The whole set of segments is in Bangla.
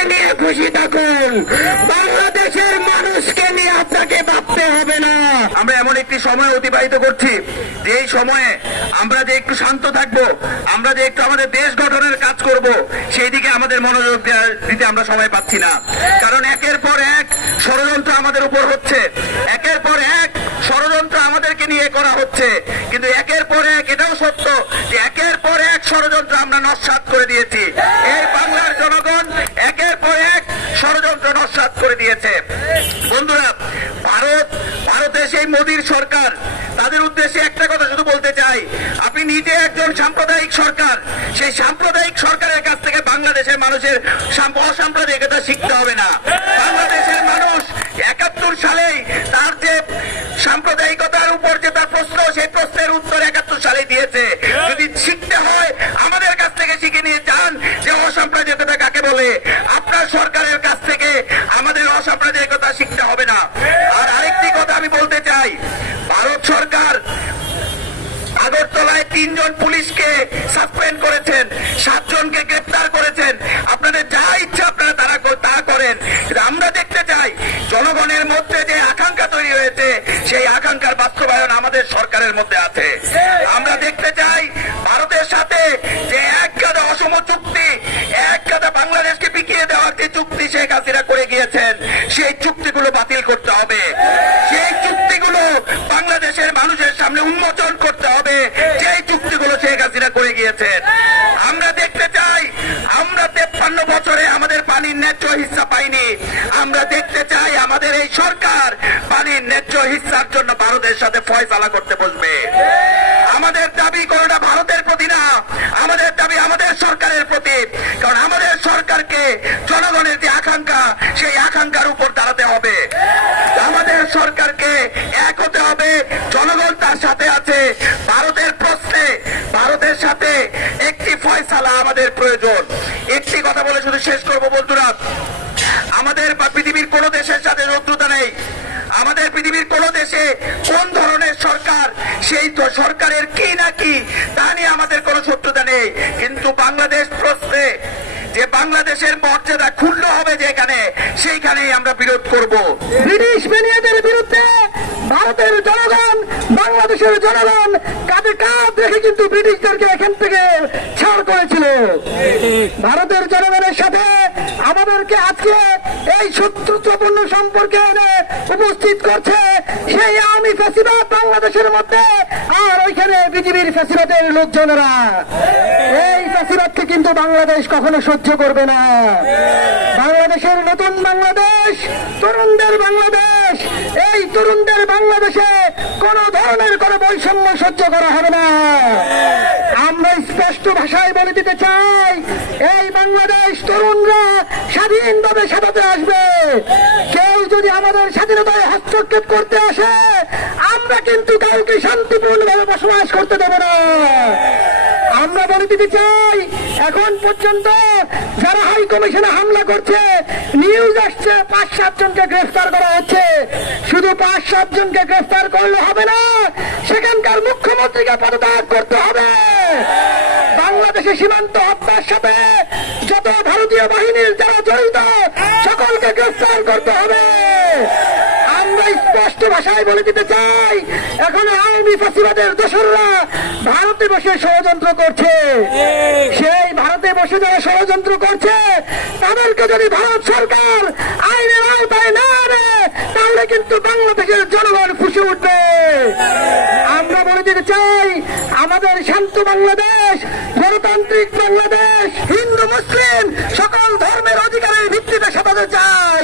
নিজেকে নিয়ে খুশি থাকুন, বাংলাদেশের মানুষকে নিয়ে আপনাকে ভাবতে হবে না। আমরা এমন একটি সময় অতিবাহিত করছি যে এই সময়ে আমরা যে একটু শান্ত থাকবো, আমরা যে একটু আমাদের দেশ গঠনের কাজ করব, সেই দিকে আমাদের মনোযোগ দিতে আমরা সময় পাচ্ছি না। কারণ একের পর এক ষড়যন্ত্র আমাদের উপর হচ্ছে, একের পর এক ষড়যন্ত্র আমাদেরকে নিয়ে করা হচ্ছে। কিন্তু একের পর এক এটাও সত্য যে একের পর এক ষড়যন্ত্র আমরা নস্যাৎ করে দিয়েছি। এই বাংলার জনগণ একের পর এক ষড়যন্ত্র নস্যাৎ করে দিয়েছে। বন্ধুরা, ভারতের সেই মোদীর সরকার, তাদের উদ্দেশ্যে একটা কথা শুধু বলতে চাই, আপনি নিজে একজন সাম্প্রদায়িক সরকার, সেই সাম্প্রদায়িক সরকারের কাছ থেকে বাংলাদেশের মানুষের অসাম্প্রদায়িকতা শিখতে হবে না। বাংলাদেশের মানুষ ৭১ সালেই তার যে সাম্প্রদায়িকতার উপর যে তার প্রশ্ন, সেই প্রশ্নের উত্তর ৭১ সালে দিয়েছে। যদি শিখতে হয় আমাদের কাছ থেকে শিখে নিয়ে যান যে অসাম্প্রদায়িকতা কাকে বলে। আপনার সরকারের কাছ থেকে আমাদের অসাম্প্রদায়িকতা শিখতে হবে না। আর আরেকটি কথা আমি বলতে চাই, ভারত সরকার আগরতলায় ৩ জন পুলিশকে সাসপেন্ড করেছেন, ৭ জনকে গ্রেপ্তার করেছেন। আপনাদের যা ইচ্ছা আপনারা তা করেন, কিন্তু আমরা দেখতে চাই জনগণের মধ্যে যে আকাঙ্ক্ষা তৈরি হয়েছে সেই আকাঙ্ক্ষার বাস্তবায়ন আমাদের সরকারের মধ্যে আছে। আমরা দেখতে চাই ভারতের সাথে যে এক গাদা অসম চুক্তি, এক গাদা বাংলাদেশকে বিকিয়ে দেওয়ার যে চুক্তি শেখ হাসিনা করে গিয়েছেন, সেই চুক্তিগুলো বাতিল করতে হবে। সেই চুক্তিগুলো বাংলাদেশের মানুষের সামনে উন্মোচন করতে হবে, যেই চুক্তিগুলো শেখ হাসিনা করে গিয়েছেন। আমরা দেখতে চাই, আমরা ৫৩ বছরে আমাদের পানির ন্যায্য হিস্সা পাইনি। আমরা দেখতে চাই আমাদের এই সরকার পানির ন্যায্য হিস্সার জন্য ভারতের সাথে ফয়সালা করতে বসবে। আমাদের দাবি কোনটা ভারতের প্রতি না, আমাদের দাবি আমাদের সরকারের প্রতি। কারণ আমাদের সরকারকে জনগণের যে আকাঙ্ক্ষা, সেই আকাঙ্ক্ষার উপর দাঁড়াতে হবে। আমাদের সরকারকে এক হতে হবে, জনগণ তার সাথে আছে। ভারতের প্রশ্নে ভারতের সাথে একটি ফয়সালা আমাদের প্রয়োজন। একটি কথা বলে শুধু শেষ করবো বন্ধুরা, আমাদের পৃথিবীর কোন দেশের সাথে শত্রুতা নেই। আমাদের পৃথিবীর কোন দেশে কোন ধরনের সরকার, সেই সরকারের কি না কি তা নিয়ে আমাদের কোন শত্রুতা নেই। কিন্তু বাংলাদেশ প্রশ্নে যে বাংলাদেশের মর্যাদা ক্ষুণ্ণ হবে যেখানে, সেইখানেই আমরা বিরোধ করব। ব্রিটিশ বেনিয়াদের বিরুদ্ধে ভারতের জনগণ, বাংলাদেশের জনগণ কাঁধে কাঁধ রেখে কিন্তু ব্রিটিশদেরকে এখান থেকে ছাড় করেছিল। ভারতের জনগণের সাথে আমাদেরকে আজকে এই শত্রুতাপূর্ণ সম্পর্কে এনে উপস্থিত করছে সেই আওয়ামী ফ্যাসিবাদ বাংলাদেশের মধ্যে, আর ওইখানে বিজেপির ফ্যাসিবাদের লোকজনেরা। এই ফ্যাসিবাদকে কিন্তু বাংলাদেশ কখনো সহ্য করবে না। বাংলাদেশের নতুন বাংলাদেশ, তরুণদের বাংলাদেশ, এই তরুণদের বাংলাদেশে কোন ধরনের কোন বৈষম্য সহ্য করা হবে না। আমরা স্পষ্ট ভাষায় বলে দিতে চাই, এই বাংলাদেশ তরুণরা স্বাধীনভাবে সাজাতে আসবে। কেউ যদি আমাদের স্বাধীনতায় হস্তক্ষেপ করতে আসে, আমরা কিন্তু কাউকে শান্তিপূর্ণভাবে বসবাস করতে দেব না। আমরা বলে দিতে চাই, এখন পর্যন্ত যারা হাই কমিশনে হামলা করছে, নিউজ আসছে ৫-৭ জনকে গ্রেফতার করা হচ্ছে। শুধু ৫-৭ জনকে গ্রেফতার করলে হবে না, সেখানকার মুখ্যমন্ত্রীকে পদত্যাগ করতে হবে। বাংলাদেশের সীমান্ত হত্যার সাথে যত ভারতীয় বাহিনীর যারা জড়িত, সকলকে গ্রেফতার করতে হবে। আমরা স্পষ্ট ভাষায় বলে দিতে চাই, এখন আওয়ামী ফ্যাসিবাদের দোসররা ভারতে বসে ষড়যন্ত্র করছে। সেই ভারতে বসে যারা ষড়যন্ত্র করছে, তাদেরকে যদি ভারত সরকার আইনের আওতায় না আনে, তাহলে কিন্তু বাংলাদেশের জনগণ ফুঁসে উঠবে। আমরা বলে দিতে চাই, আমাদের শান্ত বাংলাদেশ, গণতান্ত্রিক বাংলাদেশ, হিন্দু মুসলিম সকল ধর্মের অধিকারের ভিত্তিতে সাজাতে চাই।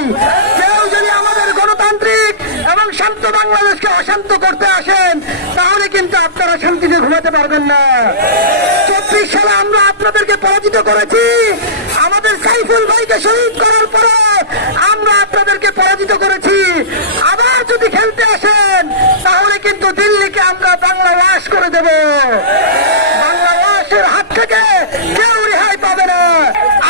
কেউ যদি আমাদের গণতান্ত্রিক এবং শান্ত বাংলাদেশকে অশান্ত করতে আসেন, তাহলে কিন্তু আপনারা শান্তিতে ঘুমাতে পারবেন না। ২৪ সালে আমরা আপনাদেরকে পরাজিত করেছি। আমাদের সাইফুল ভাইকে শহীদ করার পরে আমরা আপনাদেরকে পরাজিত করেছি। আবার যদি খেলতে আসেন, তাহলে কিন্তু দিল্লিকে আমরা বাংলাদেশ করে দেব। বাংলাদেশের হাত থেকে কেউ রেহাই পাবে না।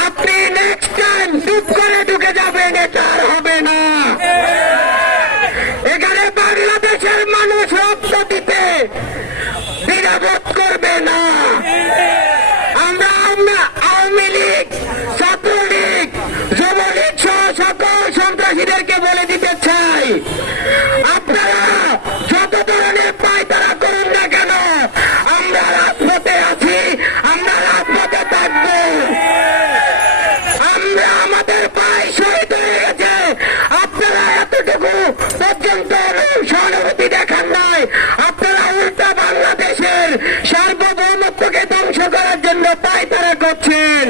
আপনি নেক্সট টাইম চুপ করে ঢুকে যাবেন, এটা আর হবে না। এখানে বাংলাদেশের মানুষ রক্ত দিতে দ্বিধাবোধ করবে না। আমরা আওয়ামী লীগ, ছাত্রলীগ, যুব চাই, আপনারা যত ধরনের পায়তারা করুন না কেন, আমরা রাজপথে আছি, আমরা রাজপথে থাকবো। আমরা আমাদের ভাই শহীদ হয়ে গেছে, আপনারা এতটুকু পর্যন্ত সহানুভূতি দেখান নাই, আপনারা উল্টা বাংলাদেশের সার্বভৌমত্বকে ধ্বংস করার জন্য পায়তারা করছেন।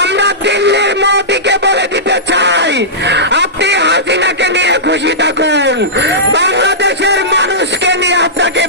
আমরা দিল্লির মোদিকে বলে দিতে চাই, আপনি হাসিনাকে নিয়ে খুশি থাকুন, বাংলাদেশের মানুষকে নিয়ে আপনাকে